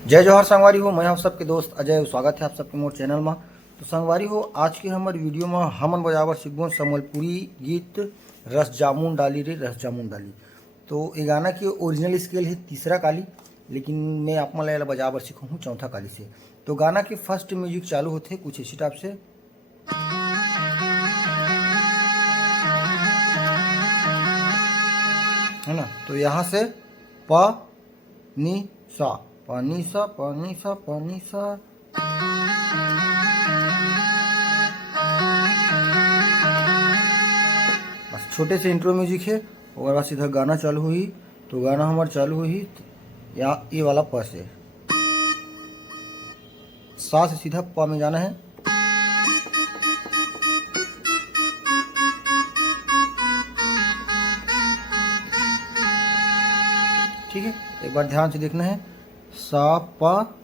जय जोहार संगवारी हो। मैं आप सबके दोस्त अजय। स्वागत है आप सबके मोर चैनल में। तो संगवारी हो, आज के हमारे वीडियो में हमन बजावर सीखबो सम्बलपुरी गीत रस जामुन डाली रे रस जामुन डाली। तो ये गाना की ओरिजिनल स्केल है तीसरा काली, लेकिन मैं आप मन ला बजावर सीखूँ हूँ चौथा काली से। तो गाना के फर्स्ट म्यूजिक चालू होते कुछ इसी टाइप से, है ना। तो यहाँ से प नी सा, पानी सा पानी सा पानी सा, बस छोटे से इंट्रो म्यूजिक है। और बाद सीधा गाना चालू हुई। तो गाना हमारा चालू हुई यहाँ ये वाला प से, सा से सीधा प में जाना है। ठीक है, एक बार ध्यान से देखना है। सा प,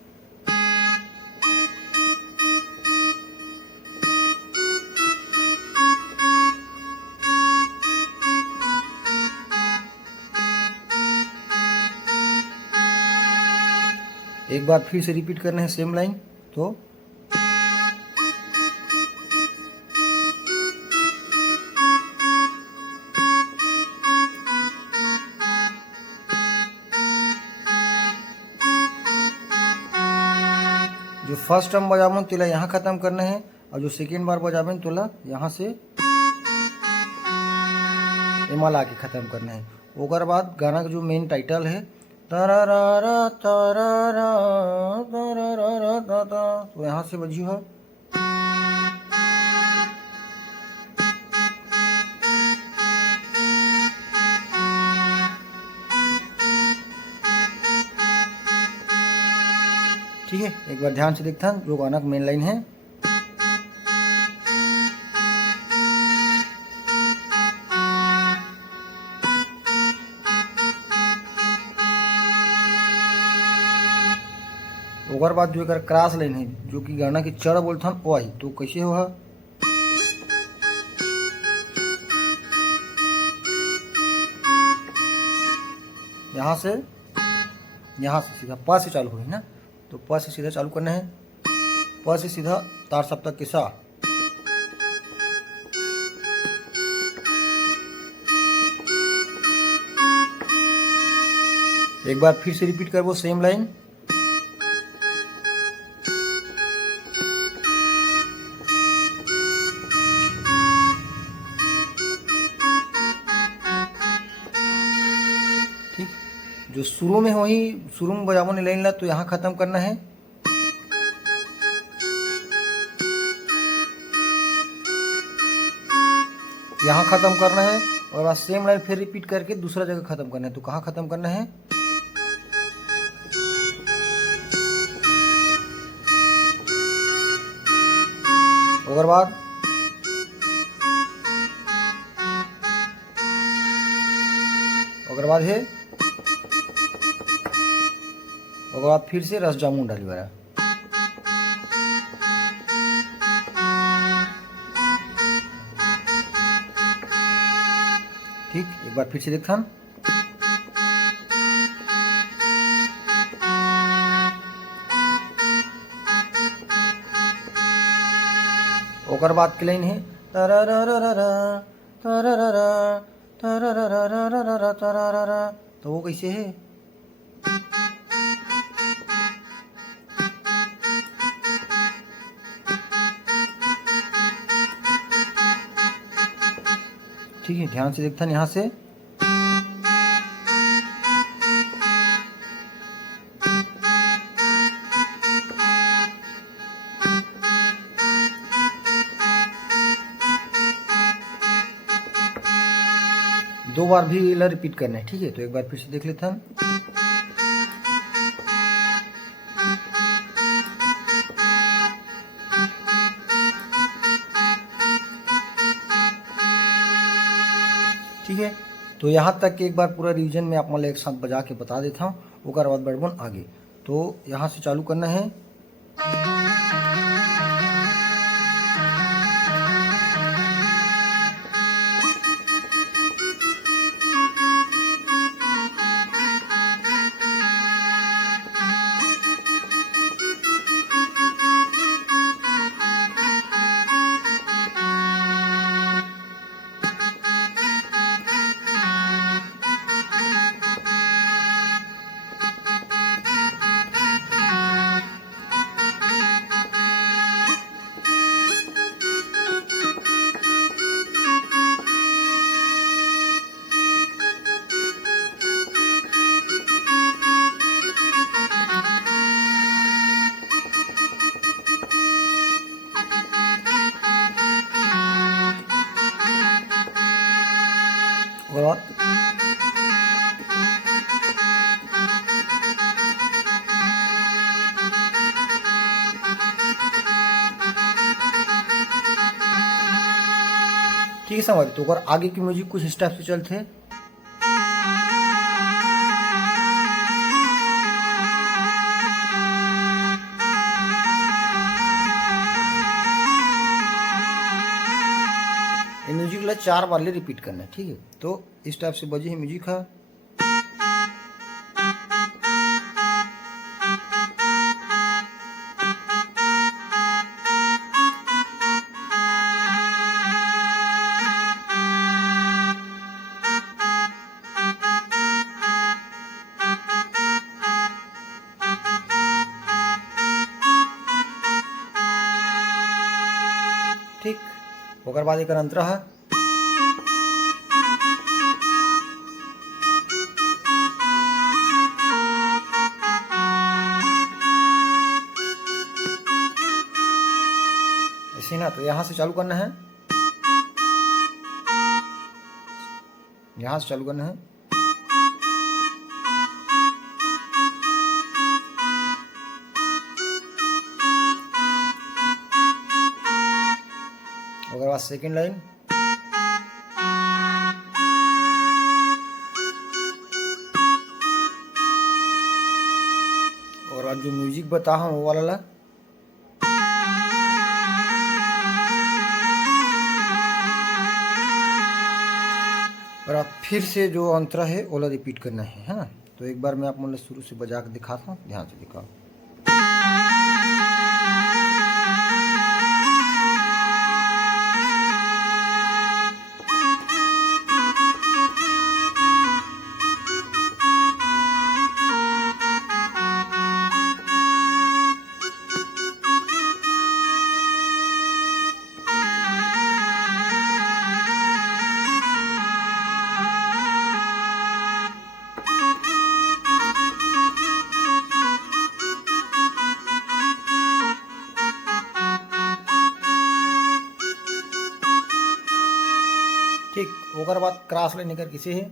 एक बार फिर से रिपीट करना है सेम लाइन। तो जो फर्स्ट टाइम बजाबन तो यहाँ ख़त्म करना है, और जो सेकेंड बार बजाबन तो यहाँ से एमा ला के ख़त्म करना है। ओकर बाद गाना का जो मेन टाइटल है तरारा तरारा तरारा ता, तो यहाँ से बजी हो। ठीक है, एक बार ध्यान से देखता जो गाना का मेन लाइन है। ओकर बाद जो एक क्रॉस लाइन है जो कि गाना के चढ़ बोलथन वो आई। तो कैसे हो, यहाँ से सीधा प से चालू हुई ना। तो प से सीधा चालू करना है। प से सीधा तार सप्तक के सा, एक बार फिर से रिपीट कर वो सेम लाइन। ठीक, जो शुरू में वही शुरू में बजाबो ने लाइन ला तो यहाँ ख़त्म करना है। यहाँ ख़त्म करना है और बाद सेम लाइन फिर रिपीट करके दूसरा जगह ख़त्म करना है। तो कहाँ ख़त्म करना है, ओकर बाद है ओकर बाद फिर से रस जामुन डाली वाला। ठीक, एक बार फिर से देखता। ओकर बाद की लाइन है तररररररा तरररररा तररररररा तरररररा। तो वो कैसे है, ठीक है, ध्यान से देखता यहाँ से। दो बार भी रिपीट करना है। ठीक है, तो एक बार फिर से देख लेता हम। ठीक है, तो यहाँ तक के एक बार पूरा रिवीजन में आप एक साथ बजा के बता देता हूँ। ओकर बाद बढ़बन आगे। तो यहाँ से चालू करना है। ठीक है संगवारी। तो अगर आगे की म्यूजिक कुछ इस टाइप से चलते हैं। ये म्यूजिक ला 4 बार ले रिपीट करना है, ठीक है। तो इस टाइप से बजे है म्यूजिक है। ठीक, ओकर बाद एक अंतरा है। ऐसे ना, तो यहाँ से चालू करना है, यहाँ से चालू करना है। उसके बाद सेकेंड लाइन, और आज जो म्यूजिक बता हूँ वो वाला ला। और आप फिर से जो अंतरा है ओला रिपीट करना है ना। तो एक बार मैं आप मतलब शुरू से बजा के दिखाता हूँ, ध्यान से दिखाओ। ठीक, ओकर बाद क्रॉस लाइन कर किसे है।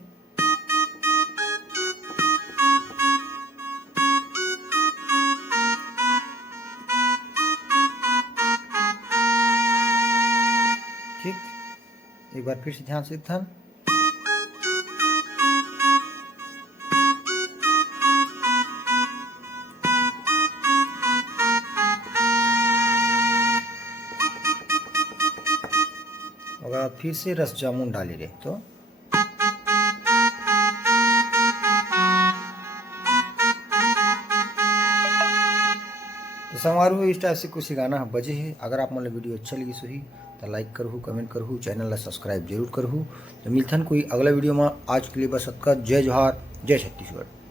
ठीक, एक बार फिर से ध्यान से धन। अगर आप फिर से रस जामुन डाली रहे तो संगवारी हो इस टाइप से कुछ गाना बजे है। अगर आप मतलब वीडियो अच्छा लगी सही तो लाइक करहु, कमेंट करहु, चैनल ला सब्सक्राइब जरूर करहु। तो मिलथन कोई अगला वीडियो में। आज के लिए बस सबका जय जोहार, जय छत्तीसगढ़।